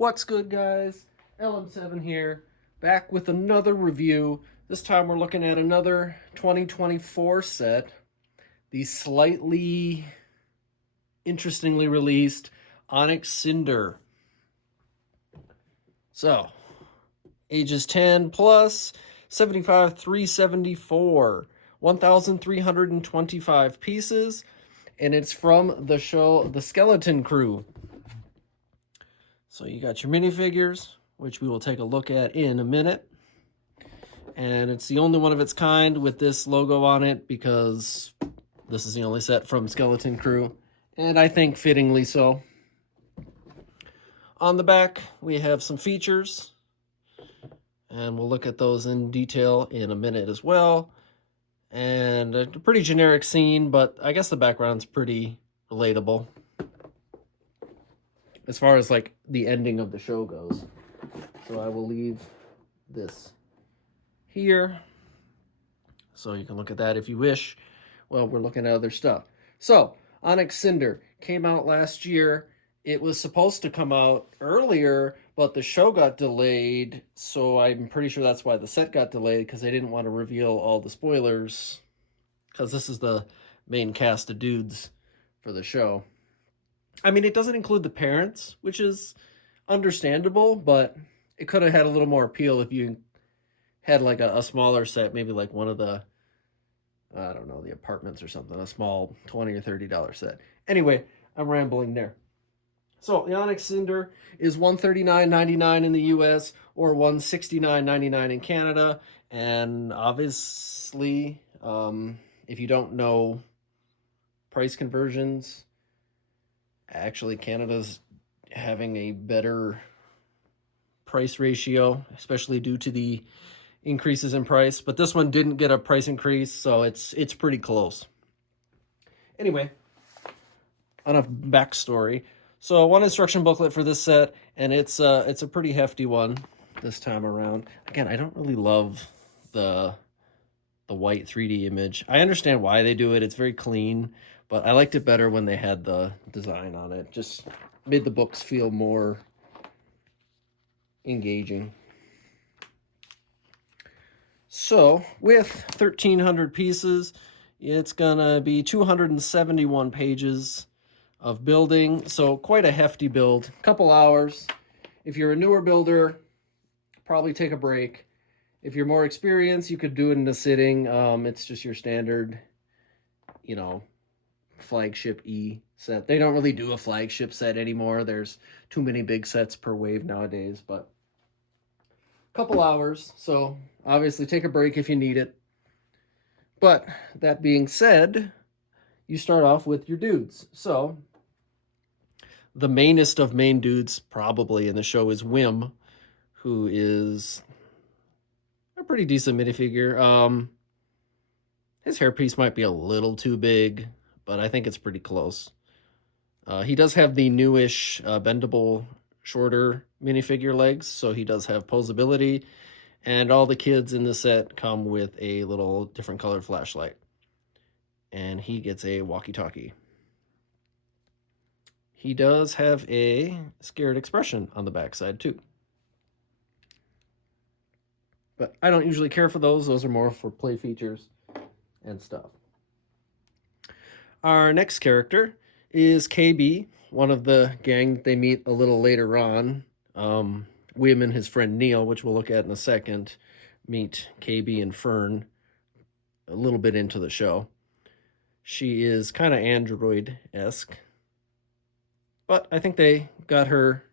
What's good, guys? LM7 here, back with another review. This time we're looking at another 2024 set, the slightly interestingly released Onyx Cinder. So, ages 10 plus, 75, 374, 1,325 pieces, and it's from the show The Skeleton Crew. So you got your minifigures, which we will take a look at in a minute. And it's the only one of its kind with this logo on it because this is the only set from Skeleton Crew, and I think fittingly so. On the back, we have some features, and we'll look at those in detail in a minute as well. And a pretty generic scene, but I guess the background's pretty relatable as far as like the ending of the show goes. So I will leave this here so you can look at that if you wish. Well, we're looking at other stuff. So Onyx Cinder came out last year. It was supposed to come out earlier, but the show got delayed, so I'm pretty sure that's why the set got delayed, because they didn't want to reveal all the spoilers, because this is the main cast of dudes for the show. I mean, it doesn't include the parents, which is understandable, but it could have had a little more appeal if you had like a smaller set, maybe like one of the, I don't know, the apartments or something, a small $20 or $30 set. Anyway, I'm rambling there. So the Onyx Cinder is $139.99 in the US or $169.99 in Canada. And obviously, if you don't know price conversions, actually Canada's having a better price ratio, especially due to the increases in price. But this one didn't get a price increase, so it's pretty close. Anyway, enough backstory. So one instruction booklet for this set, and it's a pretty hefty one this time around. Again, I don't really love the white 3D image. I understand why they do it. It's very clean, but I liked it better when they had the design on it. Just made the books feel more engaging. So with 1,300 pieces, it's gonna be 271 pages of building, so quite a hefty build. Couple hours. If you're a newer builder, probably take a break. If you're more experienced, you could do it in a sitting. It's just your standard, flagship E set. They don't really do a flagship set anymore. There's too many big sets per wave nowadays, but a couple hours, so obviously take a break if you need it. But that being said, you start off with your dudes. So the mainest of main dudes probably in the show is Wim, who is a pretty decent minifigure. His hairpiece might be a little too big, but I think it's pretty close. He does have the newish bendable, shorter minifigure legs, so he does have posability. And all the kids in the set come with a little different colored flashlight. And he gets a walkie-talkie. He does have a scared expression on the backside, too. But I don't usually care for those. Those are more for play features and stuff. Our next character is KB, one of the gang they meet a little later on. Wim and his friend Neil, which we'll look at in a second, meet KB and Fern a little bit into the show. She is kind of android-esque, but I think they got her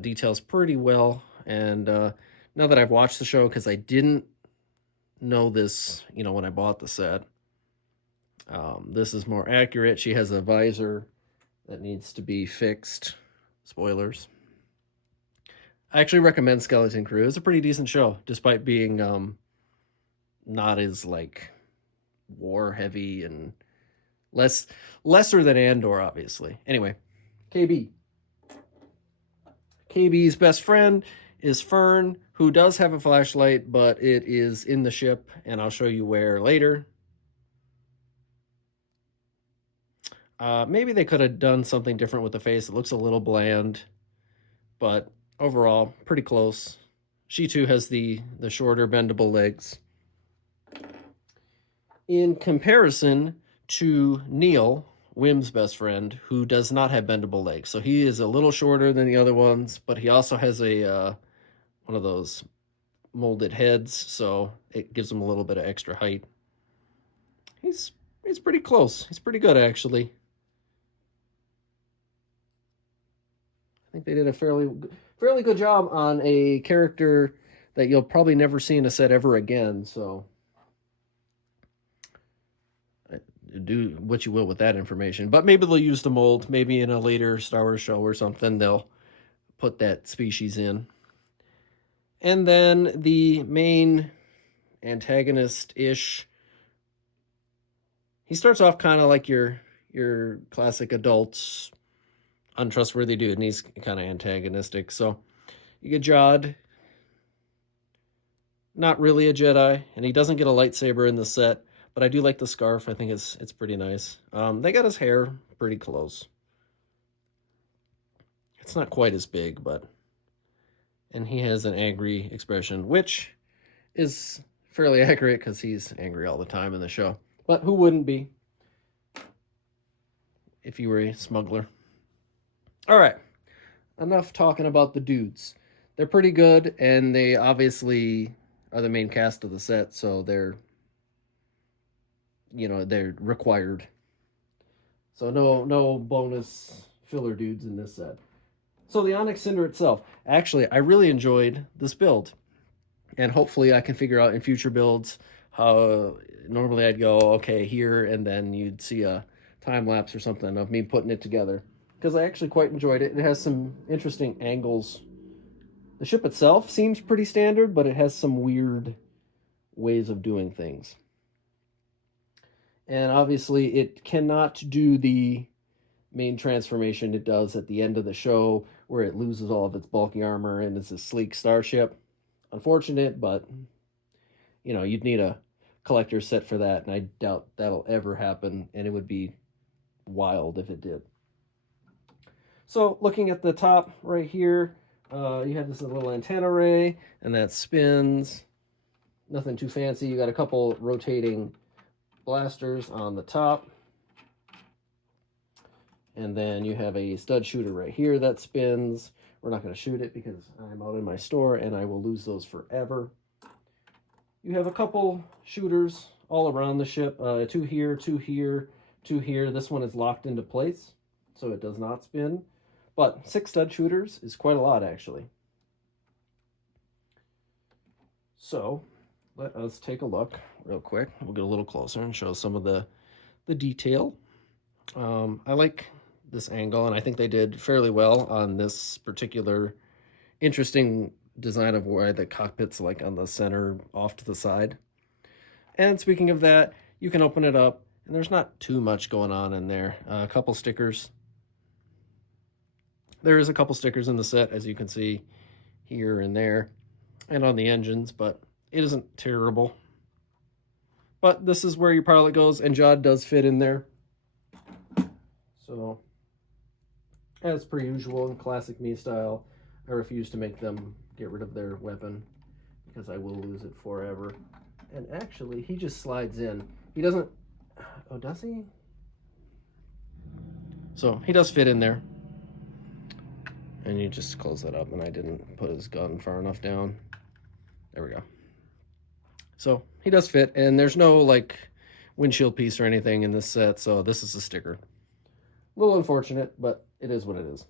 details pretty well. And now that I've watched the show, because I didn't know this, when I bought the set, this is more accurate. She has a visor that needs to be fixed. Spoilers. I actually recommend Skeleton Crew. It's a pretty decent show, despite being not as like war heavy and lesser than Andor, obviously. Anyway, KB. KB's best friend is Fern, who does have a flashlight, but it is in the ship, and I'll show you where later. Maybe they could have done something different with the face. It looks a little bland, but overall, pretty close. She too has the shorter bendable legs. In comparison to Neil, Wim's best friend, who does not have bendable legs. So he is a little shorter than the other ones, but he also has a one of those molded heads, so it gives him a little bit of extra height. He's pretty close. He's pretty good, actually. I think they did a fairly good job on a character that you'll probably never see in a set ever again. So do what you will with that information. But maybe they'll use the mold. Maybe in a later Star Wars show or something, they'll put that species in. And then the main antagonist-ish, he starts off kind of like your classic adults, untrustworthy dude, and he's kind of antagonistic. So you get Jod, not really a Jedi, and he doesn't get a lightsaber in the set, but I do like the scarf. I think it's pretty nice. They got his hair pretty close. It's not quite as big, but... And he has an angry expression, which is fairly accurate because he's angry all the time in the show. But who wouldn't be if you were a smuggler? All right, enough talking about the dudes. They're pretty good, and they obviously are the main cast of the set, so they're required. So no bonus filler dudes in this set. So the Onyx Cinder itself, actually, I really enjoyed this build. And hopefully I can figure out in future builds how normally I'd go, okay, here, and then you'd see a time lapse or something of me putting it together. Because I actually quite enjoyed it. It has some interesting angles. The ship itself seems pretty standard, but it has some weird ways of doing things. And obviously it cannot do the main transformation it does at the end of the show, where it loses all of its bulky armor and it's a sleek starship. Unfortunate, but you'd need a collector's set for that, and I doubt that'll ever happen, and it would be wild if it did. So looking at the top right here, you have this little antenna array, and that spins. Nothing too fancy. You got a couple rotating blasters on the top. And then you have a stud shooter right here that spins. We're not going to shoot it because I'm out in my store and I will lose those forever. You have a couple shooters all around the ship. 2 here, 2 here, 2 here. This one is locked into place, so it does not spin. But 6 stud shooters is quite a lot, actually. So let us take a look real quick. We'll get a little closer and show some of the detail. I like this angle, and I think they did fairly well on this particular interesting design of where the cockpit's like on the center off to the side. And speaking of that, you can open it up, and there's not too much going on in there. A couple stickers. There is a couple stickers in the set, as you can see here and there, and on the engines, but it isn't terrible. But this is where your pilot goes, and Jod does fit in there. So, as per usual in classic me style, I refuse to make them get rid of their weapon because I will lose it forever. And actually, he just slides in. He doesn't... Oh, does he? So, he does fit in there. And you just close that up, and I didn't put his gun far enough down. There we go. So, he does fit, and there's no, like, windshield piece or anything in this set, so this is a sticker. A little unfortunate, but it is what it is.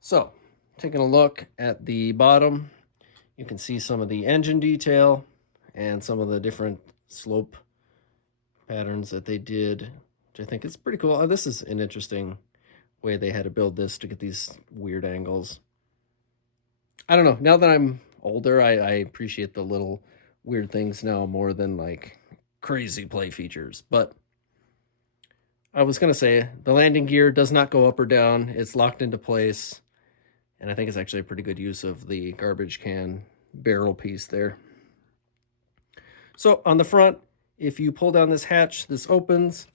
So, taking a look at the bottom, you can see some of the engine detail and some of the different slope patterns that they did, which I think is pretty cool. This is an interesting way they had to build this to get these weird angles. I don't know. Now that I'm older, I appreciate the little weird things now more than like crazy play features. But I was going to say the landing gear does not go up or down. It's locked into place. And I think it's actually a pretty good use of the garbage can barrel piece there. So on the front, if you pull down this hatch, this opens,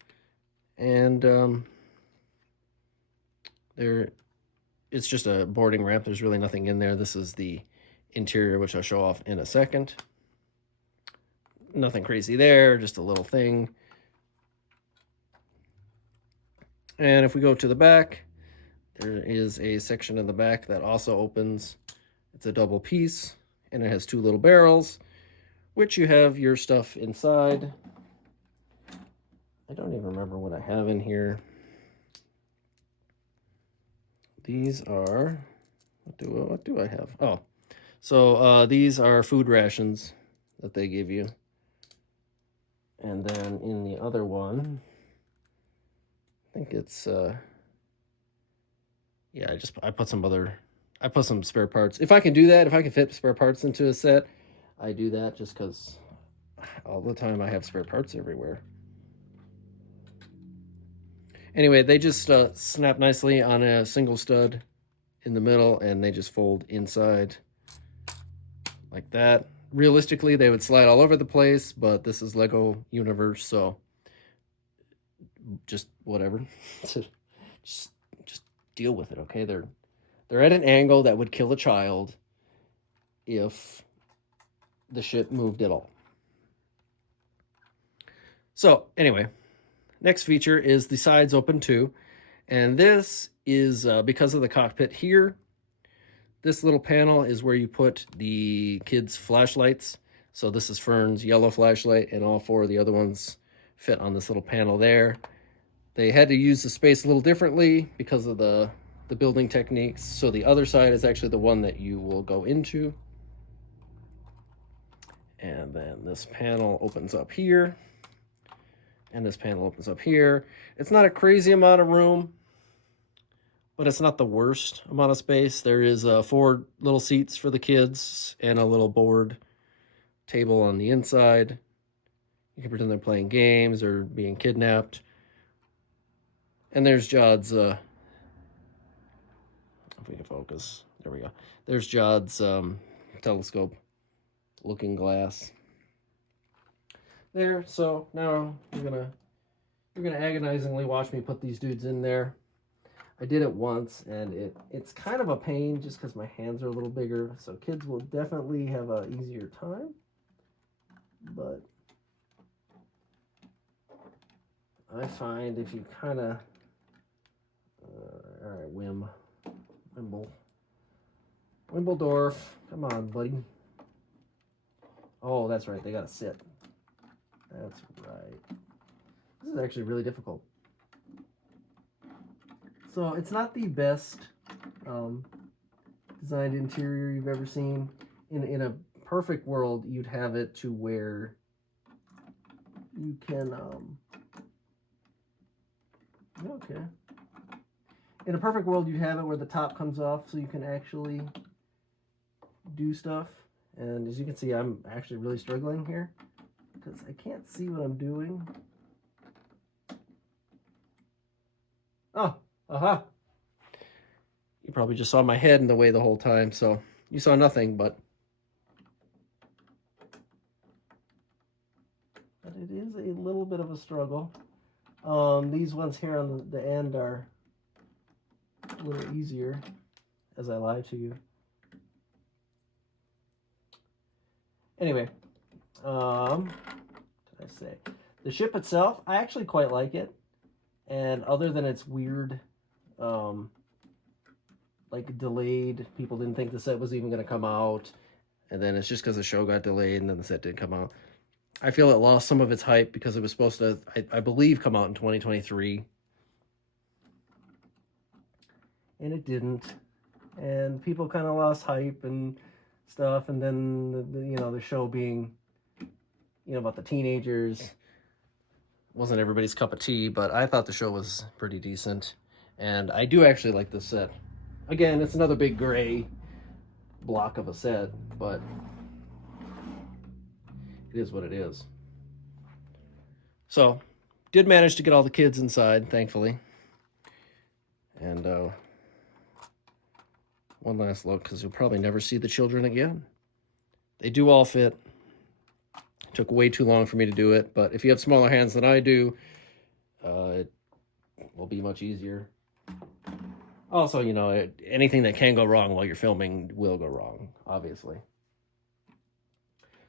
And it's just a boarding ramp. There's really nothing in there. This is the interior, which I'll show off in a second. Nothing crazy there, just a little thing. And if we go to the back, there is a section in the back that also opens. It's a double piece, and it has two little barrels, which you have your stuff inside. I don't even remember what I have in here. These are, what do I have? Oh, so these are food rations that they give you. And then in the other one, I think it's, yeah, I put some spare parts. If I can do that, if I can fit spare parts into a set, I do that just because all the time I have spare parts everywhere. Anyway, they just snap nicely on a single stud in the middle, and they just fold inside like that. Realistically, they would slide all over the place, but this is Lego Universe, so just whatever. just deal with it, okay? They're at an angle that would kill a child if the ship moved at all. So anyway, next feature is the sides open too, and this is because of the cockpit here. This little panel is where you put the kids' flashlights. So this is Fern's yellow flashlight, and all four of the other ones fit on this little panel there. They had to use the space a little differently because of the building techniques. So the other side is actually the one that you will go into. And then this panel opens up here. And this panel opens up here. It's not a crazy amount of room, but it's not the worst amount of space. There is 4 little seats for the kids and a little board table on the inside. You can pretend they're playing games or being kidnapped. And there's Jod's, if we can focus, there we go. There's Jod's telescope looking glass there. So now you're gonna agonizingly watch me put these dudes in there. I did it once, and it's kind of a pain just because my hands are a little bigger, so kids will definitely have an easier time. But I find if you kind of, all right, Wimbledorf, come on, buddy. Oh, that's right, they gotta sit. That's right. This is actually really difficult. So it's not the best designed interior you've ever seen. In a perfect world, you'd have it to where you can, okay. In a perfect world, you'd have it where the top comes off so you can actually do stuff. And as you can see, I'm actually really struggling here because I can't see what I'm doing. Oh, aha. You probably just saw my head in the way the whole time, so you saw nothing, but it is a little bit of a struggle. These ones here on the end are a little easier, as I lie to you. Anyway, what did I say? The ship itself, I actually quite like it. And other than its weird, like delayed, people didn't think the set was even going to come out. And then it's just because the show got delayed and then the set didn't come out. I feel it lost some of its hype because it was supposed to, I believe, come out in 2023. And it didn't. And people kind of lost hype and stuff. And then, the show being, about the teenagers wasn't everybody's cup of tea, but I thought the show was pretty decent. And I do actually like this set. Again, it's another big gray block of a set, but it is what it is. So, did manage to get all the kids inside, thankfully. And one last look, because you'll probably never see the children again. They do all fit. It took way too long for me to do it, but if you have smaller hands than I do, it will be much easier. Also, you know, anything that can go wrong while you're filming will go wrong, obviously.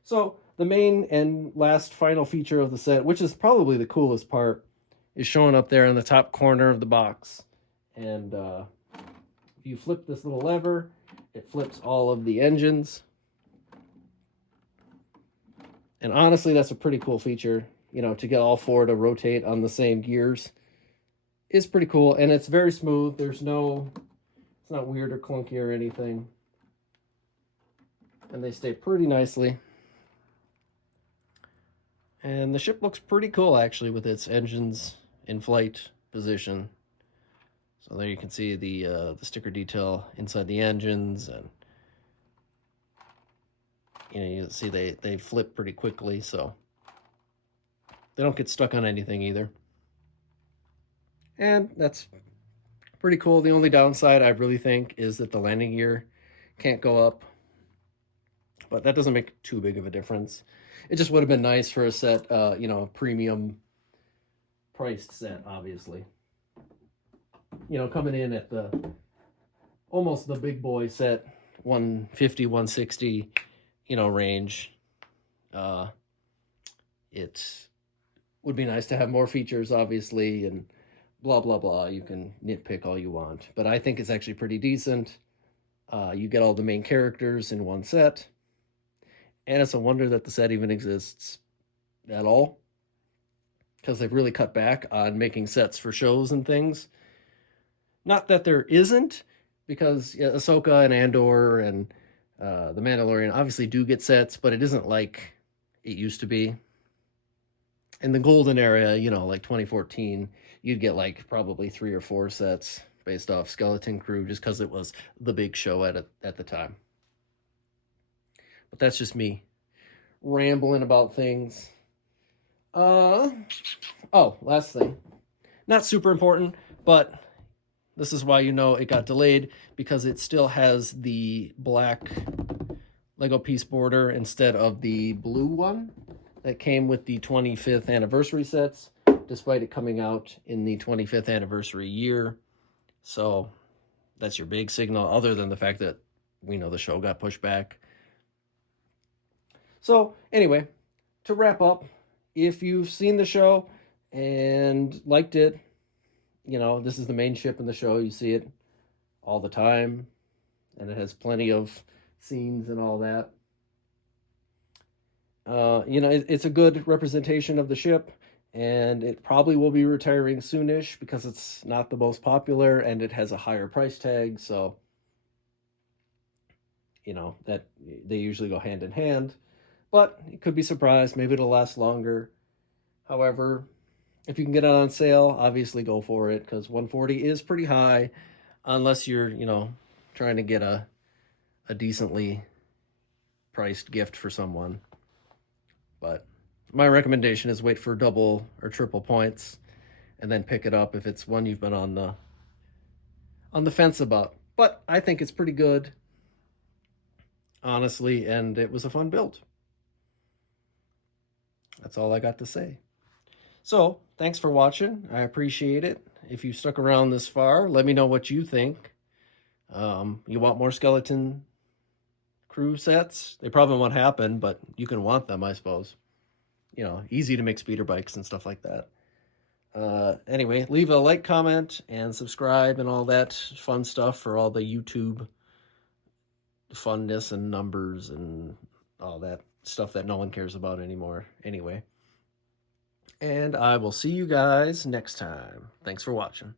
So the main and last final feature of the set, which is probably the coolest part, is showing up there in the top corner of the box. And if you flip this little lever, it flips all of the engines. And honestly, that's a pretty cool feature. You know, to get all four to rotate on the same gears is pretty cool. And it's very smooth. It's not weird or clunky or anything. And they stay pretty nicely. And the ship looks pretty cool, actually, with its engines in flight position. So there you can see the sticker detail inside the engines, and you know, you see they flip pretty quickly, so they don't get stuck on anything either. And that's pretty cool. The only downside, I really think, is that the landing gear can't go up, but that doesn't make too big of a difference. It just would have been nice for a set, you know, a premium priced set, obviously. You know, coming in at almost the big boy set, 150, 160, you know, range. It would be nice to have more features, obviously, and blah, blah, blah. You can nitpick all you want, but I think it's actually pretty decent. You get all the main characters in one set, and it's a wonder that the set even exists at all, because they've really cut back on making sets for shows and things. Not that there isn't, because Ahsoka and Andor and The Mandalorian obviously do get sets, but it isn't like it used to be. In the golden era, you know, like 2014, you'd get like probably 3 or 4 sets based off Skeleton Crew, just because it was the big show at the time. But that's just me rambling about things. Oh, last thing. Not super important, but this is why you know it got delayed, because it still has the black Lego piece border instead of the blue one that came with the 25th anniversary sets, despite it coming out in the 25th anniversary year. So that's your big signal, other than the fact that we know the show got pushed back. So anyway, to wrap up, if you've seen the show and liked it, you know, this is the main ship in the show. You see it all the time, and it has plenty of scenes and all that. You know, it's a good representation of the ship, and it probably will be retiring soonish because it's not the most popular and it has a higher price tag. So, you know, that they usually go hand in hand, but you could be surprised. Maybe it'll last longer. However, if you can get it on sale, obviously go for it, because 140 is pretty high, unless you're, you know, trying to get a decently priced gift for someone. But my recommendation is wait for double or triple points and then pick it up if it's one you've been on the fence about. But I think it's pretty good, honestly, and it was a fun build. That's all I got to say. So, thanks for watching. I appreciate it. If you stuck around this far, let me know what you think. You want more Skeleton Crew sets? They probably won't happen, but you can want them, I suppose. You know, easy to make speeder bikes and stuff like that. Anyway, leave a like, comment, and subscribe and all that fun stuff for all the YouTube funness and numbers and all that stuff that no one cares about anymore. Anyway. And I will see you guys next time. Thanks for watching.